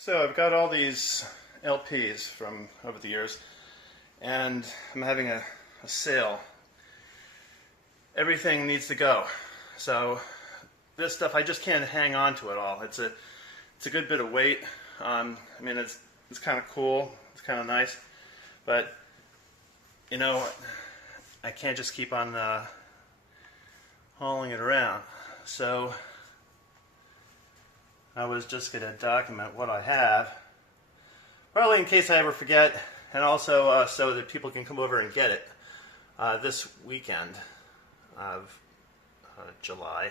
So I've got all these LPs from over the years, and I'm having a sale. Everything needs to go. So this stuff, I just can't hang on to it all. It's a good bit of weight. I mean, it's kind of cool. It's kind of nice, but you know, I can't just keep on hauling it around. So I was just going to document what I have, probably in case I ever forget, and also so that people can come over and get it this weekend of July.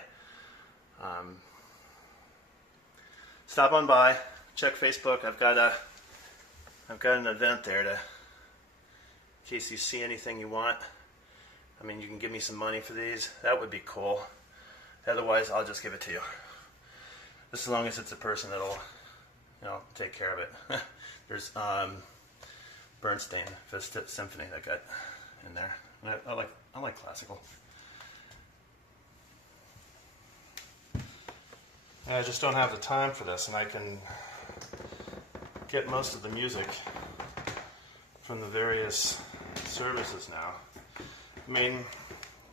Stop on by, check Facebook. I've got an event there in case you see anything you want. I mean, you can give me some money for these. That would be cool. Otherwise, I'll just give it to you. Just as long as it's a person that'll, take care of it. There's Bernstein Fifth Symphony that got in there. And I like classical. I just don't have the time for this, and I can get most of the music from the various services now. I mean,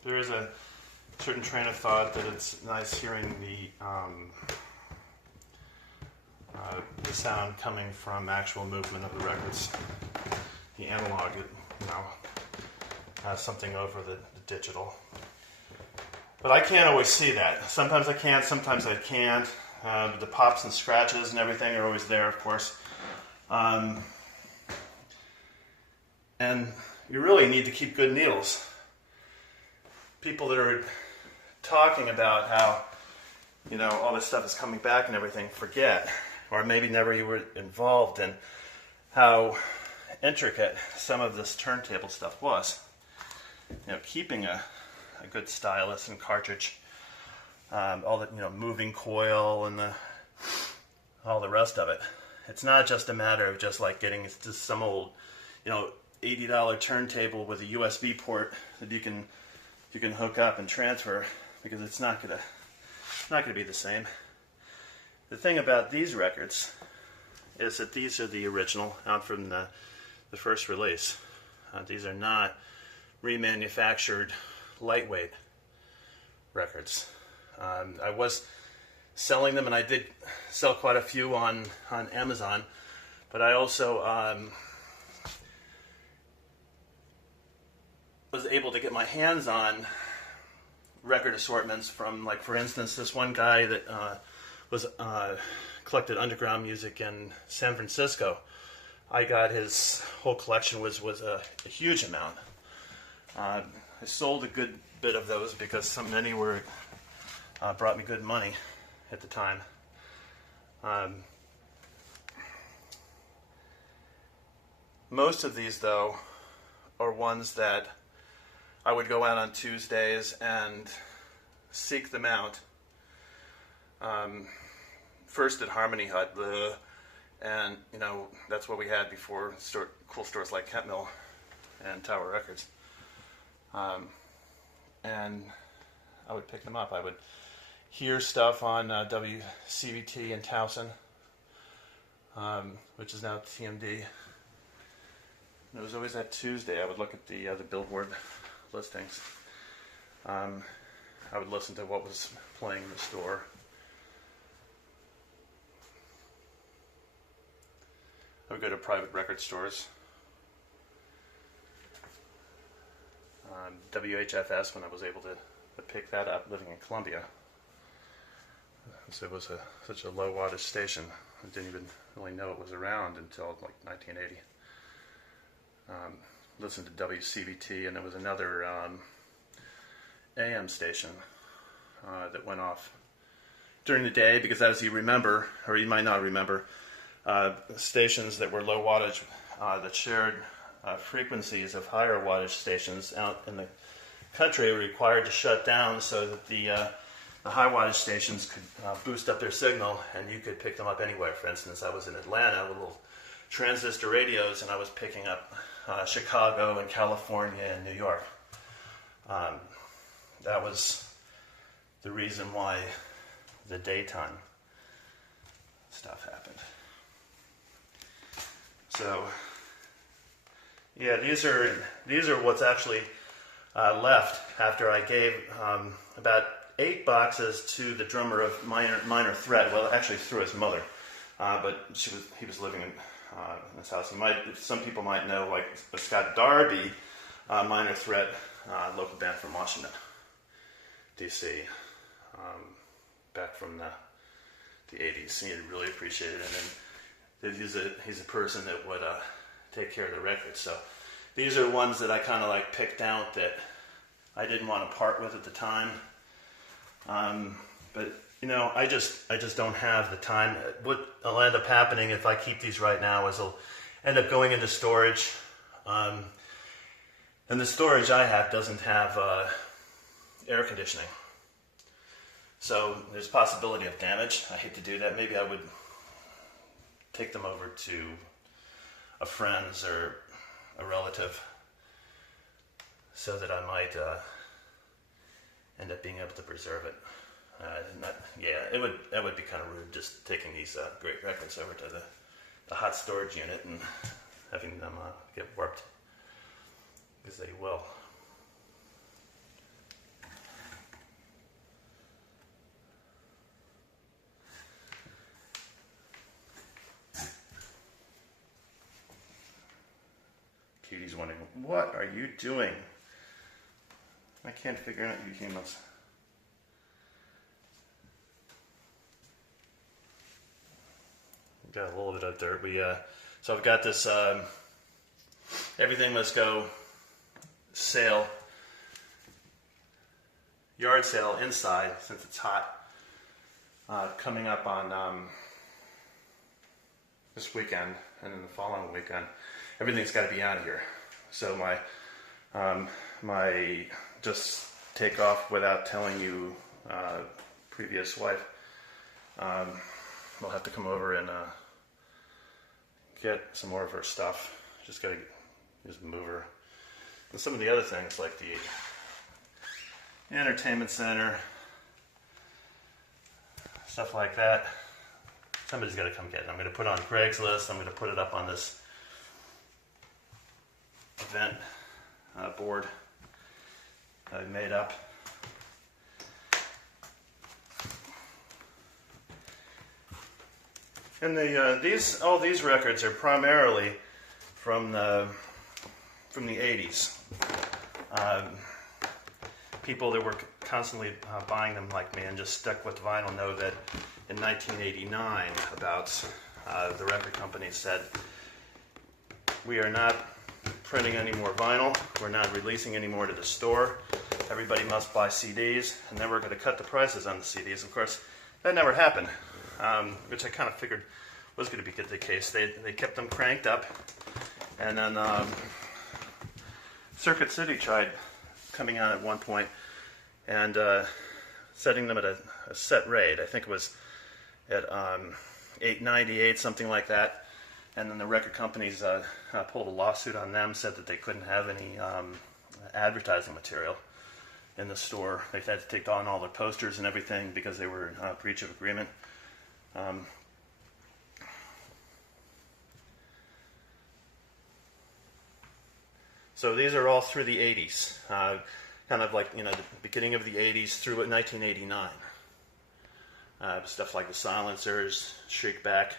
there is a certain train of thought that it's nice hearing the sound coming from actual movement of the records. The analog, has something over the digital. But I can't always see that. Sometimes I can, sometimes I can't. The pops and scratches and everything are always there, of course. And you really need to keep good needles. People that are talking about how, all this stuff is coming back and everything, forget, or maybe never you were involved in how intricate some of this turntable stuff was. Keeping a good stylus and cartridge, all the moving coil and all the rest of it. It's not just a matter of just like getting just some old, $80 turntable with a USB port that you can hook up and transfer, because it's not gonna be the same. The thing about these records is that these are the original out from the first release. These are not remanufactured lightweight records. I was selling them, and I did sell quite a few on Amazon, but I also was able to get my hands on record assortments from, like, for instance, this one guy that collected underground music in San Francisco. I got his whole collection was a huge amount. I sold a good bit of those because so many brought me good money at the time. Most of these, though, are ones that I would go out on Tuesdays and seek them out. First at Harmony Hut, and that's what we had before cool stores like Kent Mill and Tower Records. And I would pick them up. I would hear stuff on WCVT in Towson, which is now TMD. And it was always that Tuesday. I would look at the Billboard listings. I would listen to what was playing in the store. I would go to private record stores. WHFS, when I was able to pick that up living in Columbia. So it was such a low wattage station. I didn't even really know it was around until like 1980. Listened to WCVT, and there was another AM station that went off during the day, because as you remember, or you might not remember, stations that were low wattage that shared frequencies of higher wattage stations out in the country were required to shut down so that the high wattage stations could boost up their signal, and you could pick them up anywhere. For instance, I was in Atlanta with little transistor radios, and I was picking up Chicago and California and New York. That was the reason why the daytime stuff happened. So yeah, these are what's actually left after I gave about 8 boxes to the drummer of Minor Threat. Well, actually through his mother, but he was living in this house. Some people might know, like Scott Darby, Minor Threat, local band from Washington, D.C., back from the 80s. He really appreciated it, and he's a person that would take care of the records. So these are ones that I kind of like picked out that I didn't want to part with at the time. But you know, I just don't have the time. What will end up happening if I keep these right now is they'll end up going into storage. And the storage I have doesn't have air conditioning. So there's a possibility of damage. I hate to do that. Maybe I would take them over to a friend's or a relative so that I might end up being able to preserve it. That would be kind of rude, just taking these great records over to the hot storage unit and having them get warped, because they will. Katie's wondering, what are you doing? I can't figure out you humans. Got a little bit of dirt. So I've got this. Everything must go yard sale inside since it's hot. Coming up on this weekend and then the following weekend, everything's got to be out of here. So my just take off without telling you previous wife will have to come over and get some more of her stuff. Just gotta use the mover. And some of the other things like the entertainment center, stuff like that, somebody's gotta come get it. I'm gonna put it on Craigslist. I'm gonna put it up on this event board that I made up. And all these records are primarily from the 80s. People that were constantly buying them like me and just stuck with vinyl know that in 1989, the record company said, "We are not printing any more vinyl. We're not releasing any more to the store. Everybody must buy CDs, and then we're going to cut the prices on the CDs." Of course, that never happened. Which I kind of figured was going to be the case. They kept them cranked up, and then Circuit City tried coming on at one point and setting them at a set rate. I think it was at $8.98, something like that. And then the record companies pulled a lawsuit on them, said that they couldn't have any advertising material in the store. They had to take down all their posters and everything because they were in breach of agreement. So these are all through the 80s, kind of like, the beginning of the 80s through 1989. Stuff like the Silencers, Shriekback.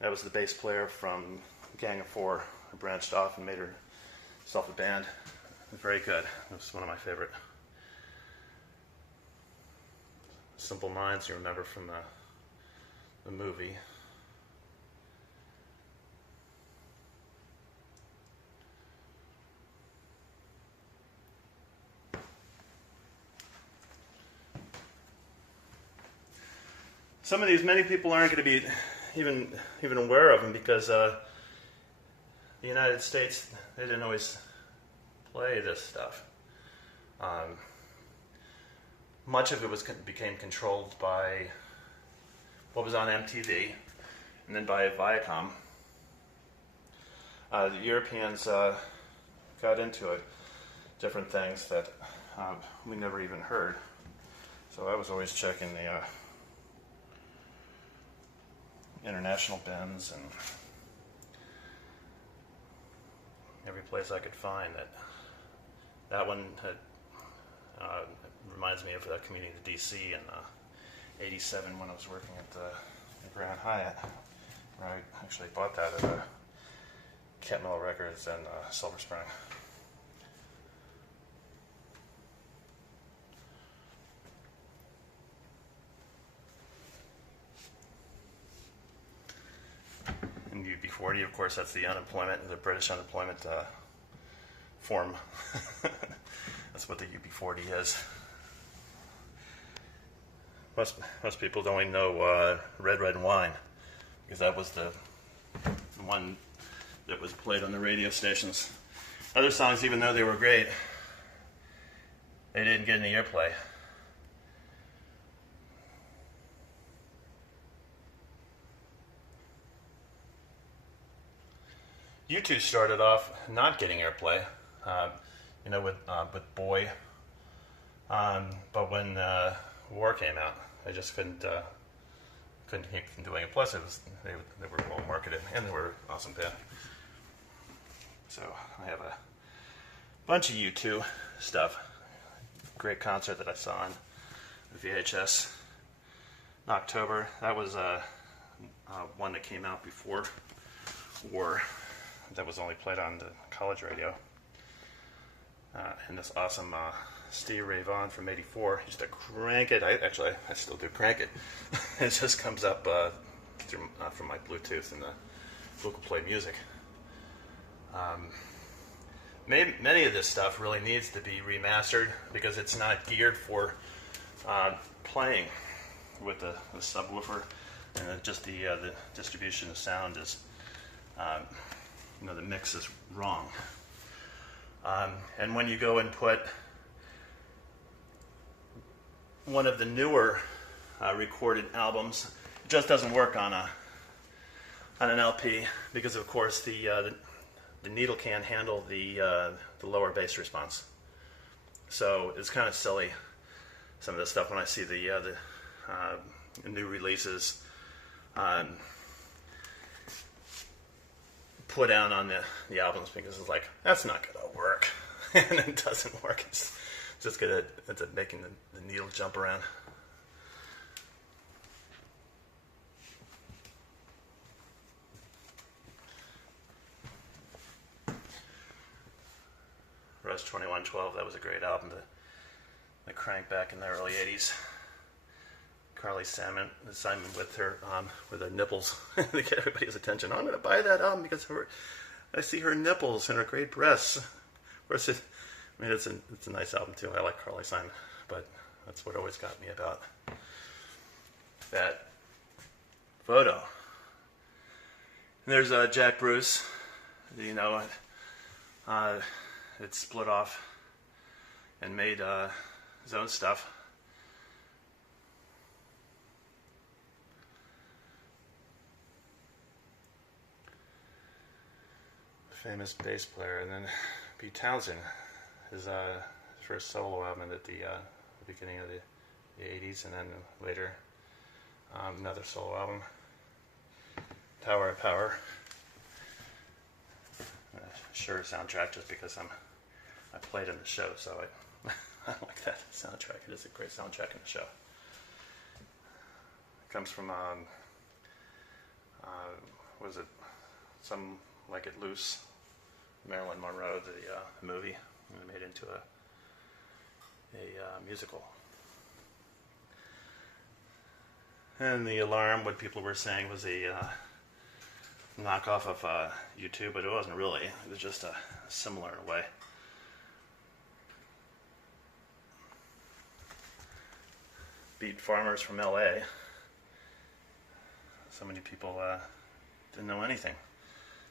That was the bass player from Gang of Four, who branched off and made herself a band. Very good. It was one of my favorite. Simple Minds, you remember from the movie. Some of these, many people aren't going to be even aware of them because the United States, they didn't always play this stuff. Much of it became controlled by what was on MTV, and then by Viacom. The Europeans got into it, different things that we never even heard. So I was always checking the international bins and place I could find that one had, reminds me of the commuting to DC in '87 when I was working at the Grand Hyatt, where I actually bought that at Ketmiller Records in Silver Spring. And UB40, of course, that's the unemployment, the British unemployment form. That's what the UB40 is. Most people don't even know Red Red Wine, because that was the one that was played on the radio stations. Other songs, even though they were great, they didn't get any airplay. U2 started off not getting airplay, with Boy, but when War came out, they just couldn't keep from doing it. Plus, they were well marketed and they were awesome band. So I have a bunch of U2 stuff. Great concert that I saw on VHS in October. That was one that came out before War. That was only played on the college radio. And this awesome Stevie Ray Vaughan from '84 used to crank it. I still do crank it. It just comes up from my Bluetooth and the Google Play Music. Many of this stuff really needs to be remastered because it's not geared for playing with the subwoofer, and just the distribution of sound is, the mix is wrong. And when you go and put one of the newer recorded albums, it just doesn't work on an LP because, of course, the needle can't handle the lower bass response. So it's kind of silly, some of this stuff, when I see the new releases put out on the albums, because it's like, that's not gonna work. And it doesn't work. It's just gonna end up making the needle jump around. Rush 2112, that was a great album to crank back in the early 80s. Carly Simon with her nipples to get everybody's attention. I'm going to buy that album because I see her nipples and her great breasts. Of course, it's a nice album too. I like Carly Simon, but that's what always got me about that photo. And there's Jack Bruce. It split off and made his own stuff. Famous bass player, and then Pete Townsend, his first solo album at the beginning of the 80s, and then later another solo album, Tower of Power. Sure soundtrack, just because I played in the show, so I like that soundtrack. It is a great soundtrack in the show. It comes from was it Some Like It Loose, Marilyn Monroe, the movie, and made into a musical. And The Alarm, what people were saying was a knockoff of U2, but it wasn't really. It was just similar in a way. Beat Farmers from LA. So many people didn't know anything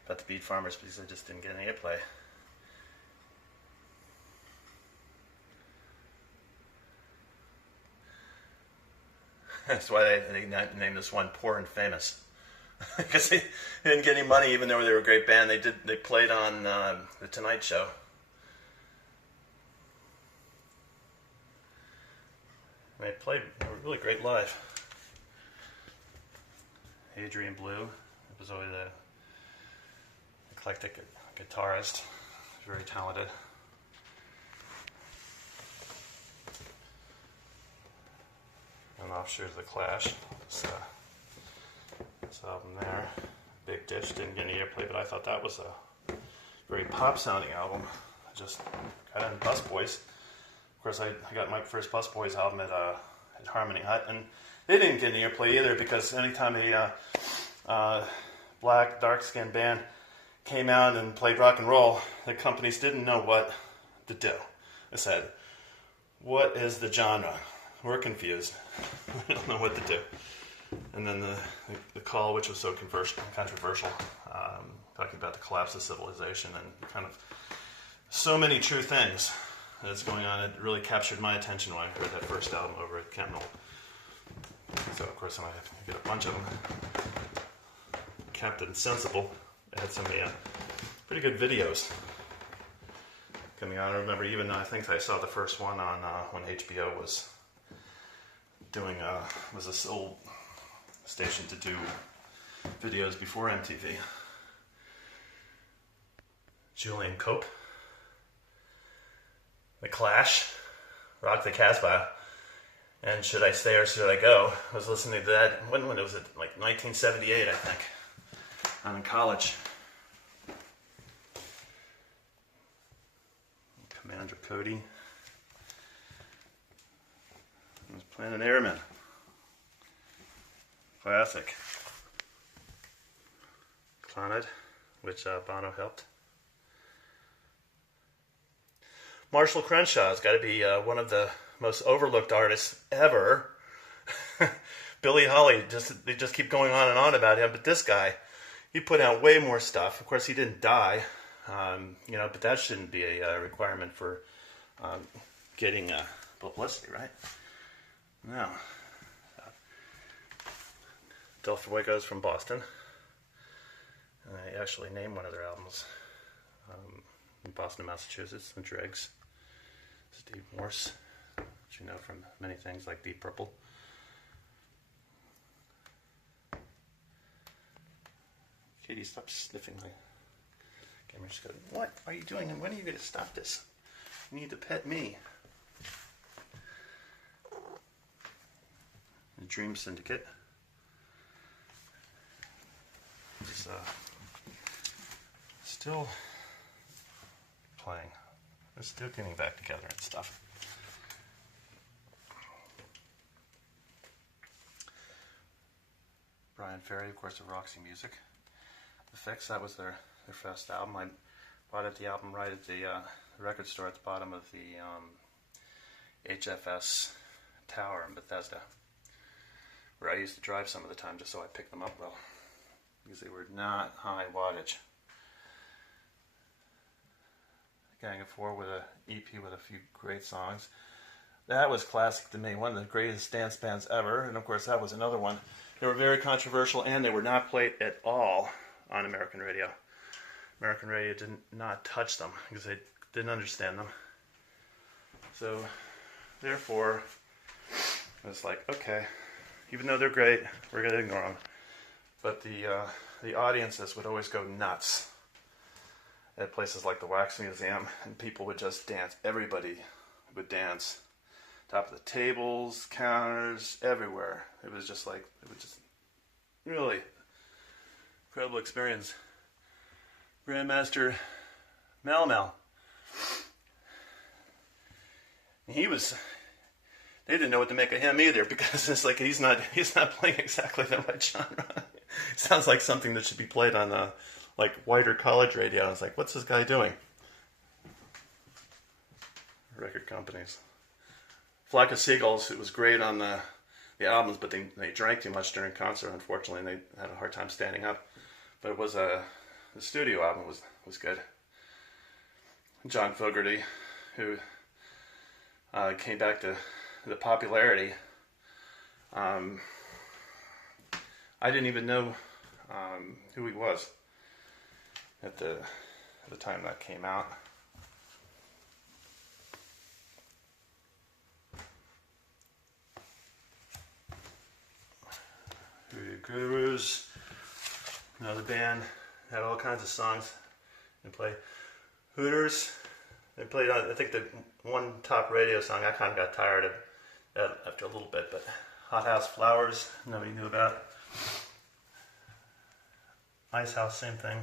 about the Beat Farmers because they just didn't get any airplay. That's why they named this one Poor and Famous. Because they didn't get any money, even though they were a great band. They played on The Tonight Show. And they played really great live. Adrian Blue was always an eclectic guitarist. very talented. And offshoot of the Clash. This album there, Big Ditch, didn't get any airplay, but I thought that was a very pop-sounding album. I just got in Busboys. Of course, I got my first Busboys album at Harmony Hut, and they didn't get any airplay either because anytime a black, dark-skinned band came out and played rock and roll, the companies didn't know what to do. They said, "What is the genre? We're confused. We don't know what to do." And then the Call, which was so controversial, talking about the collapse of civilization and kind of so many true things that's going on. It really captured my attention when I heard that first album over at Camp Knoll. So, of course, I get a bunch of them. Captain Sensible had some pretty good videos coming out. I remember I think I saw the first one on when HBO was doing, was this old station to do videos before MTV. Julian Cope, The Clash, Rock the Casbah, and Should I Stay or Should I Go? I was listening to that, when was it? Like 1978, I think. I'm in college. Commander Cody. I was Planet Airman. Classic. Clonid, which Bono helped. Marshall Crenshaw has got to be one of the most overlooked artists ever. Billie Holiday, they just keep going on and on about him, but this guy, he put out way more stuff. Of course, he didn't die, but that shouldn't be a requirement for getting publicity, right? No. Del Fuego's from Boston. And I actually named one of their albums in Boston, Massachusetts, The Dregs. Steve Morse, which you know from many things like Deep Purple. Katie, stop sniffing my camera. She's going, "What are you doing? And when are you going to stop this? You need to pet me." The Dream Syndicate. It's still playing. They're still getting back together and stuff. Brian Ferry, of course, of Roxy Music. The Fix, that was their first album. I bought the album right at the record store at the bottom of the HFS Tower in Bethesda, where I used to drive some of the time just so I picked them up well, because they were not high wattage. Gang of Four with an EP with a few great songs. That was classic to me, one of the greatest dance bands ever, and of course that was another one. They were very controversial, and they were not played at all on American radio. American radio did not touch them because they didn't understand them. So, therefore, I was like, okay, even though they're great, we're going to ignore them. But the audiences would always go nuts at places like the Wax Museum, and people would just dance. Everybody would dance. Top of the tables, counters, everywhere. It was just really incredible experience. Grandmaster Mel. They didn't know what to make of him either, because it's like he's not playing exactly the right genre. Sounds like something that should be played on like white or college radio. I was like, what's this guy doing? Record companies. Flock of Seagulls, it was great on the albums, but they drank too much during concert, unfortunately, and they had a hard time standing up. But it was the studio album was good. John Fogerty, who came back to the popularity. I didn't even know who he was at the time that came out. Hoodoo Gurus, another band, had all kinds of songs in play. Hooters. They played on, I think, the one top radio song. I kind of got tired of that after a little bit, but Hot House Flowers, nobody knew about. Ice House, same thing.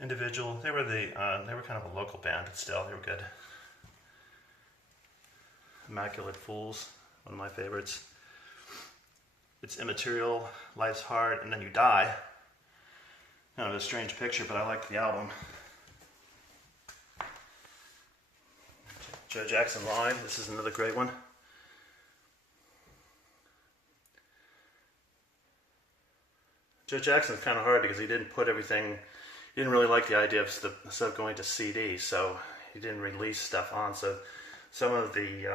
Individual, they were kind of a local band, but still, they were good. Immaculate Fools, one of my favorites. It's immaterial, life's hard, and then you die. Kind of a strange picture, but I like the album. Joe Jackson Live, this is another great one. Joe Jackson's kind of hard because he didn't put everything, he didn't really like the idea of stuff going to CD, so he didn't release stuff on. So some of the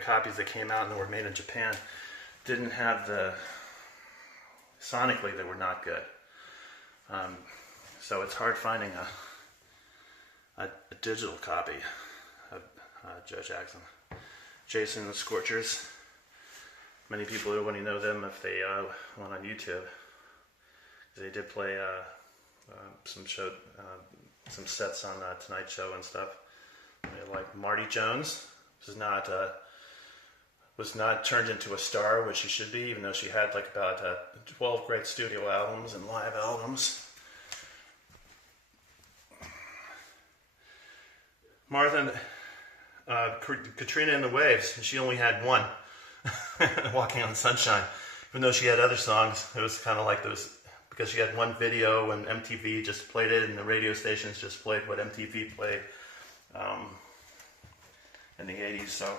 copies that came out and were made in Japan didn't have sonically they were not good. So it's hard finding a digital copy of Joe Jackson. Jason and the Scorchers. Many people would only know them if they went on YouTube. They did play some sets on Tonight Show and stuff. Like Marty Jones was not turned into a star, which she should be, even though she had like about 12 great studio albums and live albums. Martha, Katrina and the Waves, she only had one, Walking on Sunshine. Even though she had other songs, it was kind of like those, because she had one video and MTV just played it and the radio stations just played what MTV played in the 80s. So,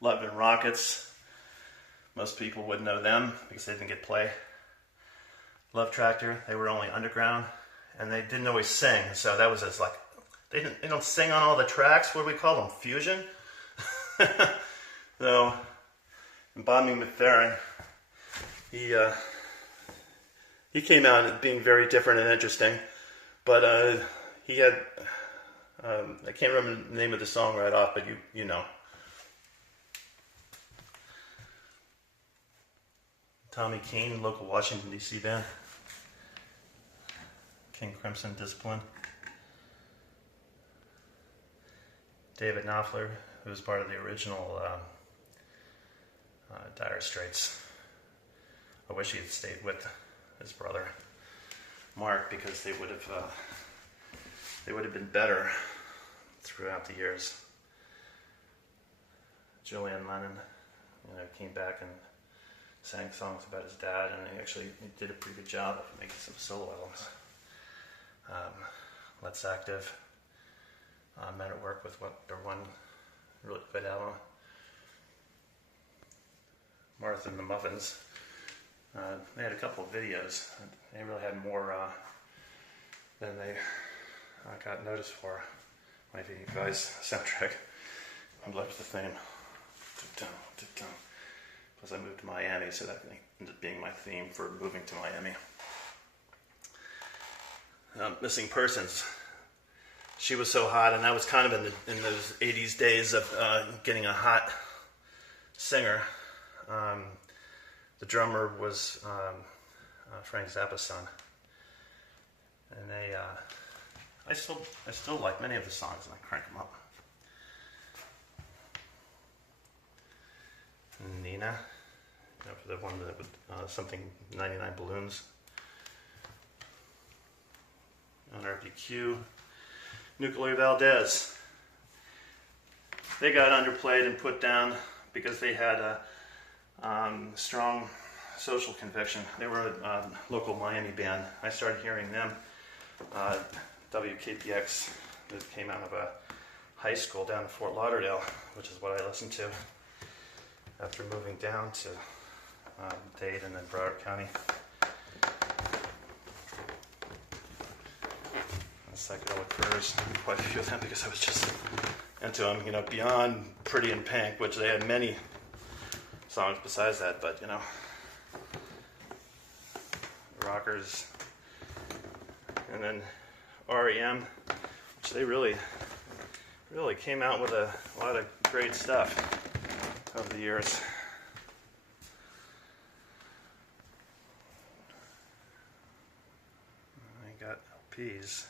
Love and Rockets, most people would know them because they didn't get play. Love Tractor, they were only underground and they didn't always sing, so that was just like, they don't sing on all the tracks. What do we call them? Fusion? So, Bobby McFerrin, he came out being very different and interesting, but he had, I can't remember the name of the song right off, but you know. Tommy Keene, local Washington, D.C. band. King Crimson, Discipline. David Knopfler, who was part of the original Dire Straits. I wish he had stayed with his brother Mark, because they would have been better throughout the years. Julian Lennon, came back and sang songs about his dad, and he did a pretty good job of making some solo albums. Let's Active. Men at Work with their one really good album. Martha and the Muffins. They had a couple of videos. They really had more than they got noticed for. My Guys soundtrack. I loved the theme. Plus I moved to Miami, so that ended up being my theme for moving to Miami. Missing Persons. She was so hot, and that was kind of in those 80s days of getting a hot singer. The drummer was Frank Zappa's son, and I still like many of the songs, and I crank them up. Nina, for the one that would something 99 Balloons. On RPQ. Nuclear Valdez. They got underplayed and put down because they had a strong social conviction. They were a local Miami band. I started hearing them. WKPX, that came out of a high school down in Fort Lauderdale, which is what I listened to after moving down to Dade and then Broward County. Psychedelic Furs, quite a few of them, because I was just into them, beyond Pretty in Pink, which they had many songs besides that, but Rockers, and then REM, which they really came out with a lot of great stuff over the years. I got LPs.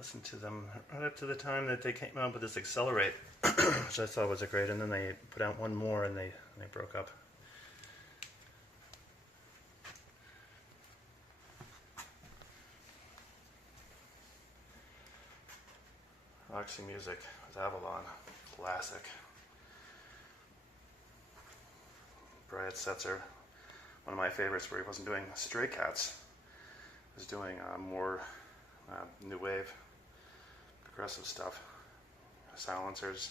listened to them right up to the time that they came out with this Accelerate, which I thought was a great, and then they put out one more and they broke up. Roxy Music with Avalon, classic. Brad Setzer, one of my favorites, where he wasn't doing Stray Cats. He was doing more new wave, progressive stuff. Silencers,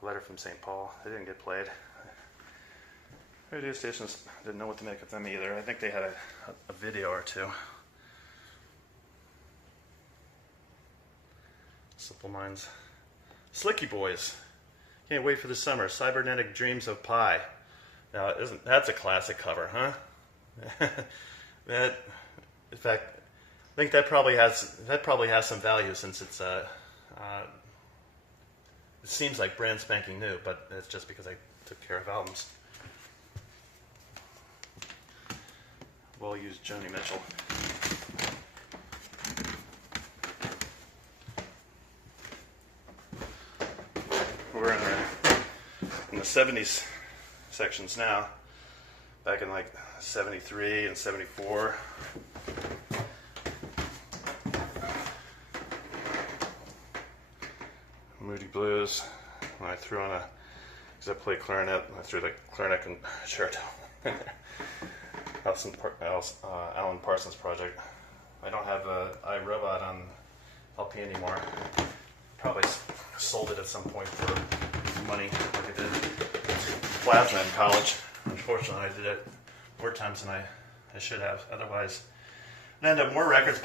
Letter from St. Paul. They didn't get played. Radio stations didn't know what to make of them either. I think they had a video or two. Simple Minds. Slicky Boys. Can't wait for the summer. Cybernetic Dreams of Pi. Now, that's a classic cover, huh? That, in fact, I think that probably has some value, since it's it seems like brand spanking new, but it's just because I took care of albums. Well used Joni Mitchell. We're in the 70s sections now. Back in like 73 and 74. Moody Blues. When I threw on because I play clarinet, I threw the clarinet concerto. Alan Parsons Project. I don't have iRobot on LP anymore. Probably sold it at some point for money, like I did Plasma in college. Unfortunately, I did it more times than I should have. Otherwise, I'd end up more records.